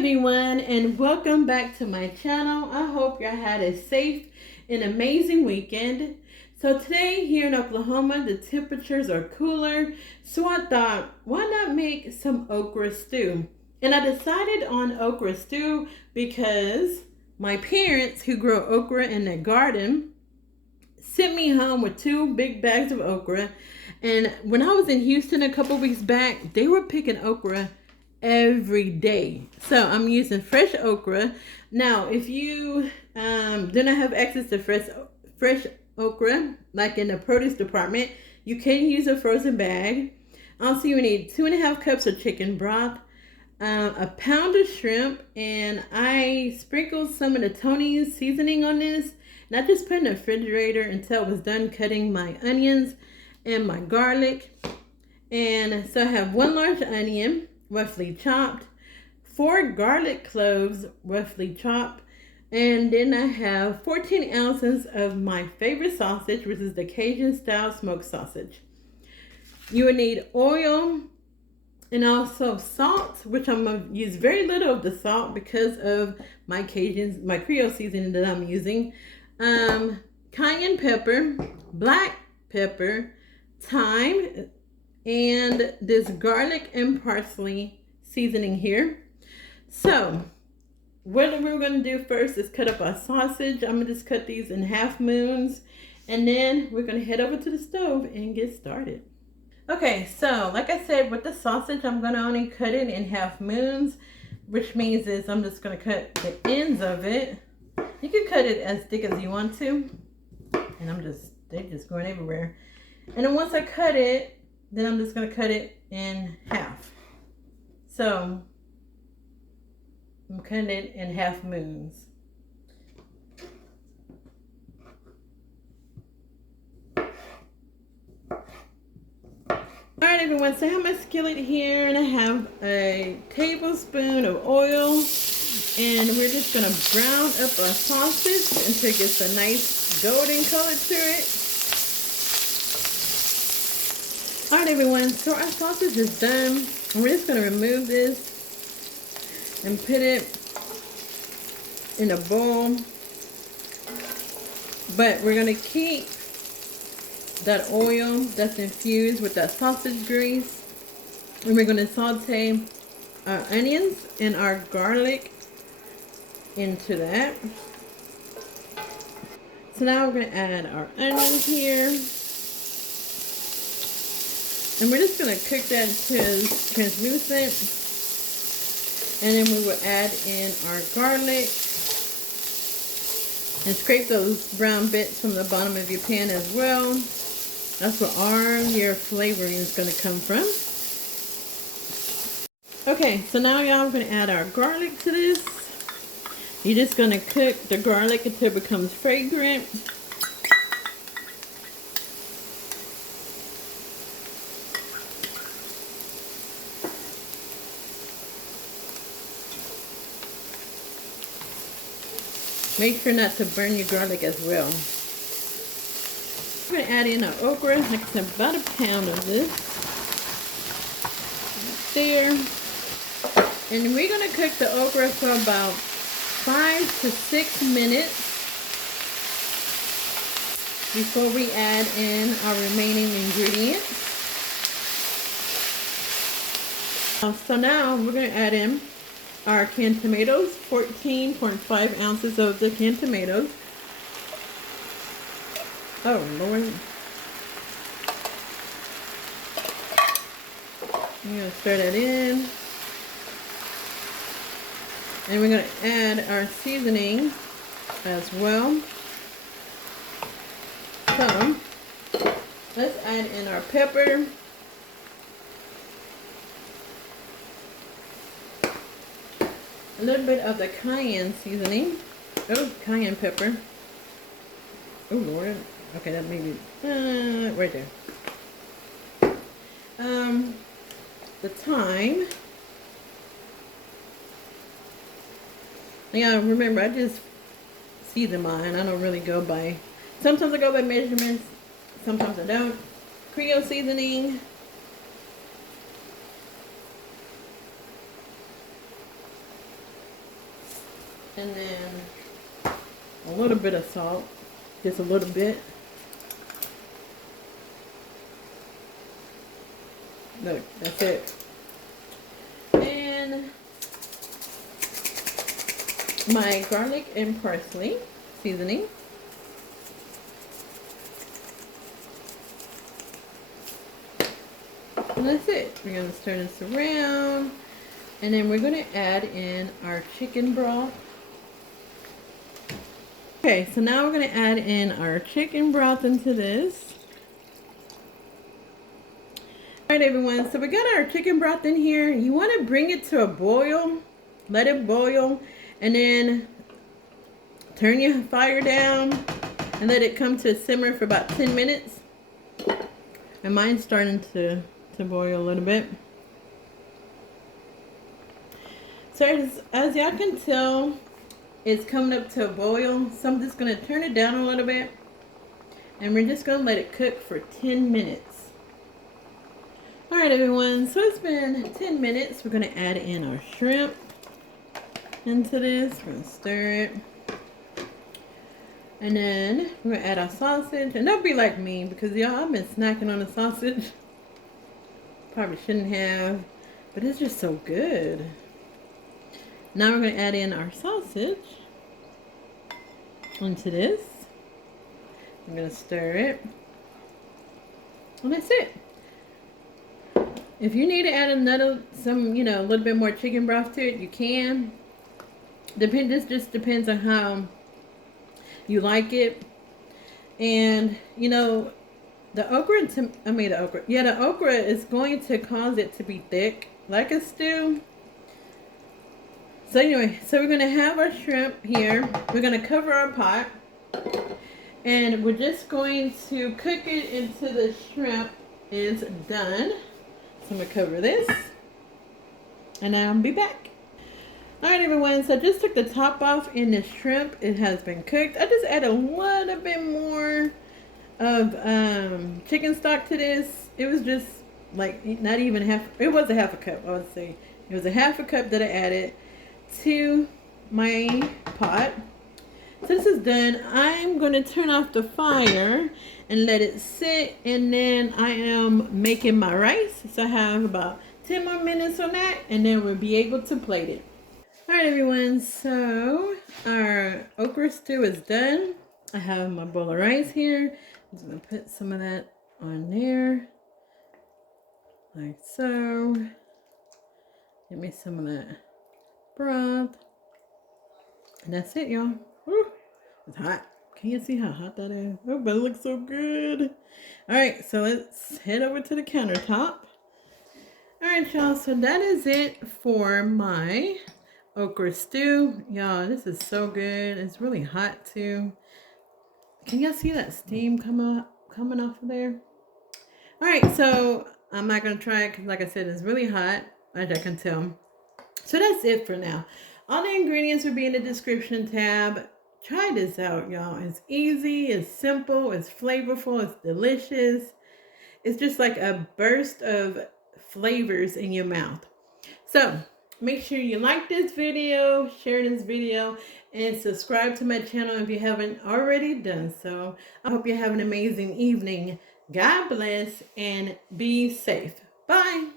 everyone, and welcome back to my channel. I hope y'all had a safe and amazing weekend. So today here in Oklahoma, the temperatures are cooler, so I thought, why not make some okra stew? And I decided on okra stew because my parents, who grow okra in their garden, sent me home with 2 big bags of okra. And when I was in Houston a couple weeks back, they were picking okra every day. So I'm using fresh okra. Now, if you do not have access to fresh okra, like in the produce department, you can use a frozen bag. Also, you need 2.5 cups of chicken broth, a pound of shrimp, and I sprinkled some of the Tony's seasoning on this. And I just put in the refrigerator until I was done cutting my onions and my garlic. And so I have 1 large onion, roughly chopped, 4 garlic cloves, roughly chopped, and then I have 14 ounces of my favorite sausage, which is the Cajun style smoked sausage. You will need oil and also salt, which I'm going to use very little of the salt because of my Creole seasoning that I'm using. Cayenne pepper, black pepper, thyme, and this garlic and parsley seasoning here. So what we're going to do first is cut up our sausage. I'm going to just cut these in half moons, and then we're going to head over to the stove and get started. Okay, so like I said, with the sausage, I'm going to only cut it in half moons, which means is I'm just going to cut the ends of it. You can cut it as thick as you want to, and they're just going everywhere. And then once I cut it, then I'm just going to cut it in half. So I'm cutting it in half moons. Alright everyone, so I have my skillet here, and I have a tablespoon of oil, and we're just going to brown up our sausage until it gets a nice golden color to it. Alright everyone, so our sausage is done, and we're just going to remove this and put it in a bowl. But we're going to keep that oil that's infused with that sausage grease, and we're going to saute our onions and our garlic into that. So now we're going to add our onions here. And we're just going to cook that until it's translucent. And then we will add in our garlic. And scrape those brown bits from the bottom of your pan as well. That's where all your flavoring is going to come from. Okay, so now y'all, we're going to add our garlic to this. You're just going to cook the garlic until it becomes fragrant. Make sure not to burn your garlic as well. I'm going to add in our okra, like I said, about a pound of this. There. And we're going to cook the okra for about 5 to 6 minutes before we add in our remaining ingredients. So now we're going to add in our canned tomatoes, 14.5 ounces of the canned tomatoes. Oh Lord. I'm going to stir that in. And we're going to add our seasoning as well. So let's add in our pepper. A little bit of the cayenne seasoning. Oh, cayenne pepper. Oh Lord. Okay, that may be right there. The thyme. Yeah, remember, I just season mine. I don't really go by. Sometimes I go by measurements. Sometimes I don't. Creole seasoning. And then a little bit of salt, just a little bit. Look, that's it. And my garlic and parsley seasoning. And that's it. We're going to stir this around. And then we're going to add in our chicken broth. Okay, so now we're going to add in our chicken broth into this. Alright everyone, so we got our chicken broth in here. You want to bring it to a boil. Let it boil. And then turn your fire down and let it come to a simmer for about 10 minutes. And mine's starting to boil a little bit. So as y'all can tell, it's coming up to a boil. So I'm just going to turn it down a little bit. And we're just going to let it cook for 10 minutes. Alright everyone, so it's been 10 minutes. We're going to add in our shrimp into this. We're going to stir it. And then we're going to add our sausage. And don't be like me, because y'all, I've been snacking on the sausage. Probably shouldn't have, but it's just so good. Now we're going to add in our sausage into this. I'm going to stir it. And that's it. If you need to add a little bit more chicken broth to it, you can. This just depends on how you like it. And, the okra is going to cause it to be thick, like a stew. So anyway, so we're going to have our shrimp here. We're going to cover our pot. And we're just going to cook it until the shrimp is done. So I'm going to cover this. And I'll be back. Alright everyone, so I just took the top off in the shrimp. It has been cooked. I just add a little bit more of chicken stock to this. It was just like not even half. It was a half a cup, I would say. It was a half a cup that I added to my pot. So this is done. I'm going to turn off the fire and let it sit, and then I am making my rice. So I have about 10 more minutes on that, and then we'll be able to plate it. Alright everyone, so our okra stew is done. I have my bowl of rice here. I'm just going to put some of that on there, like so. Give me some of that broth. And that's it, y'all. It's hot. Can you see how hot that is? Oh, but it looks so good. Alright, so let's head over to the countertop. Alright, y'all, so that is it for my okra stew. Y'all, this is so good. It's really hot too. Can y'all see that steam coming off of there? Alright, so I'm not going to try it because like I said, it's really hot, as I can tell. So that's it for now. All the ingredients will be in the description tab. Try this out, y'all. It's easy, it's simple, it's flavorful, it's delicious. It's just like a burst of flavors in your mouth. So make sure you like this video, share this video, and subscribe to my channel if you haven't already done so. I hope you have an amazing evening. God bless and be safe. Bye.